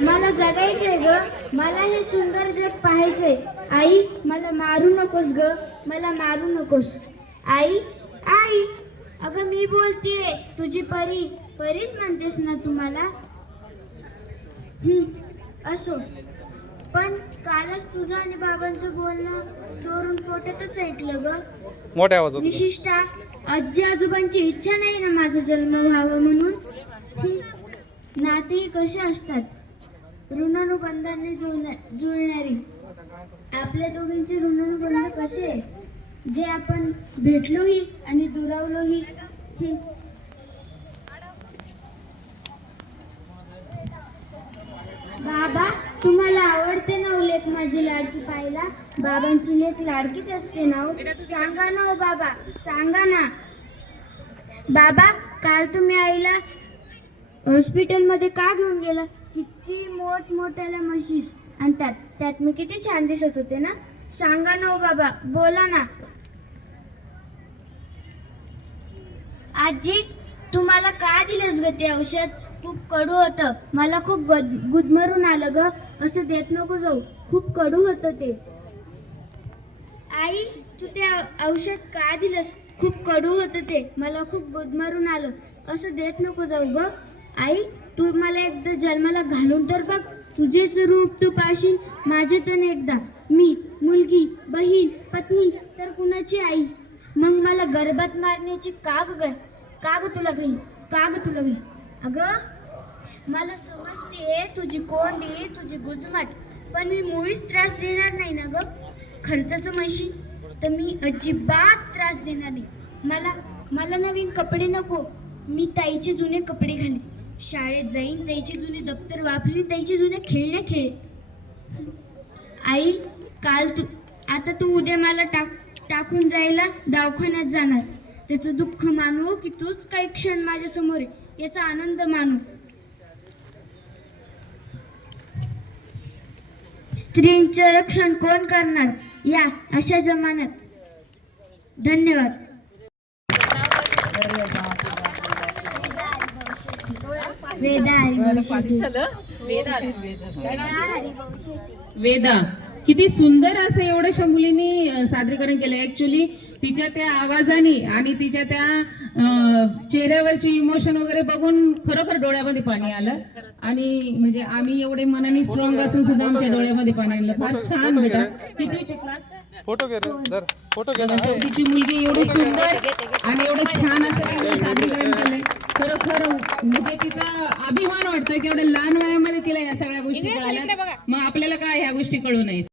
मला जगायचंय ग. मला हे सुंदर जग पाहायचंय. आई मला मारू नकोस ग. मला मारू नकोस. आई आई. अगं मी बोलतेय. तुझी परी परीच म्हणतेस ना तुम्हाला? असो. पण कालच तुझं आणि बाबांचं बोलणं चोरून पोटातच ऐकलं ग. मोठ्या आवाजात. विशिष्ट आजी आजोबांची इच्छा नाही ना माझा जन्म व्हावा म्हणून. नातेही कसे असतात? ऋणानुबंधाने जुळणारी. आपल्या दोघींचे ऋणानुबंध कसे जे आपण भेटलोही आणि दुरावलोही बाबा तुम्हाला आवडते ना हो लेख माझी लाडकी पाहिला बाबांची लेख लाडकीच असते ना हो. सांगा ना हो बाबा सांगा ना. बाबा काल तुम्ही आईला हॉस्पिटलमध्ये का घेऊन गेला? किती मोठमोठ्याला म्हशी. आणि त्यात त्यात मी किती छान दिसत होते ना. सांगा ना हो बाबा बोला ना. आजी तुम्हाला का दिलंस ग ते औषध? खूप कडू होतं. मला खूप गुदमरून आलं ग. असं देत नको जाऊ. खूप कडू होतं ते. आई तू ते औषध का दिलंस? खूप कडू होतं ते. मला खूप गुदमरून आलं. असं देत नको जाऊ ग. आई तू मला एकदा जन्माला घालून तर बघ तुझेच रूप तू पाशील माझे तर एकदा. मी मुलगी बहीण पत्नी तर कुणाची आई? मग मला गर्भात मारण्याची का ग का तुला घाई का तुला घाई अगं मला समजते तुझी कोंडी तुझी गुजमाट पण मी मुळीच त्रास देणार नाही ना ग. खर्चाचं म्हणशी तर मी अजिबात त्रास देणार नाही. मला मला नवीन कपडे नको. मी ताईचे जुने कपडे घाले शाळेत जाईन ताईचे जुने दप्तर वापरीन ताईचे जुने खेळणे खेळे आई काल तू आता तू उद्या मला टाक टाकून जायला दवाखान्यात जाणार. त्याचं दुःख मानू की तूच काही क्षण माझ्यासमोर आहे याचा आनंद मानू स्त्रींचं रक्षण कोण करणार? या अशा जमान्यात. धन्यवाद. वेदा. किती सुंदर असं एवढ्याशा मुलींनी अं, सादरीकरण केलं ऍक्च्युली तिच्या त्या आवाजाने आणि तिच्या त्या चेहऱ्यावरची इमोशन वगैरे बघून खरोखर डोळ्यामध्ये पाणी आलं. आणि म्हणजे आम्ही एवढे मनाने स्ट्रॉंग असून सुद्धा आमच्या डोळ्यामध्ये पाणी आलं फार छान बेटा. किती क्लास? फोटो घे रे धर. फोटो. तिची मुलगी एवढी सुंदर आणि एवढं छान असं तिने सादरीकरण केलंय खरोखर म्हणजे तिचा अभिमान वाटतोय की एवढ्या लहान वयामध्ये तिला या सगळ्या गोष्टी मग आपल्याला काय ह्या गोष्टी कळू नयेत?